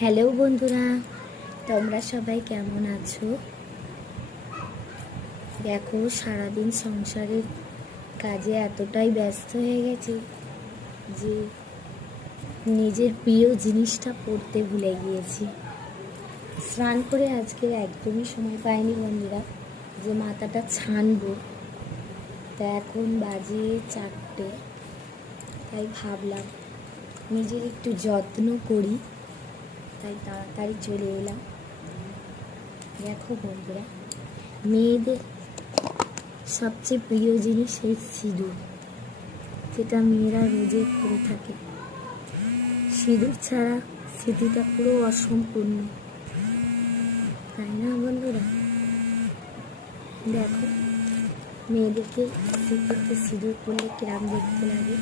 Hello বন্ধুরা, তোমরা সবাই কেমন আছো? দেখো, সারাদিন সংসারের কাজে এতটাই ব্যস্ত হয়ে গেছি যে নিজের প্রিয় জিনিসটা পড়তে ভুলে গিয়েছি। স্নান করে আজকে একদমই সময় পাইনি বন্ধুরা, যে মাথাটা ছানবো। তা এখন বাজে 4টে, তাই ভাবলাম নিজের একটু যত্ন করি, তাই তাড়াতাড়ি চলে এলাম। দেখো বন্ধুরা, মেয়েদের সবচেয়ে প্রিয় জিনিস এই সিঁদুর, যেটা মেয়েরা রোজে করে থাকে। সিঁদুর ছাড়া স্মৃতিটা পুরো অসম্পূর্ণ, তাই না বন্ধুরা? দেখো, মেয়েদেরকে স্মৃতিতে সিঁদুর পরলে কিরম দেখতে লাগে।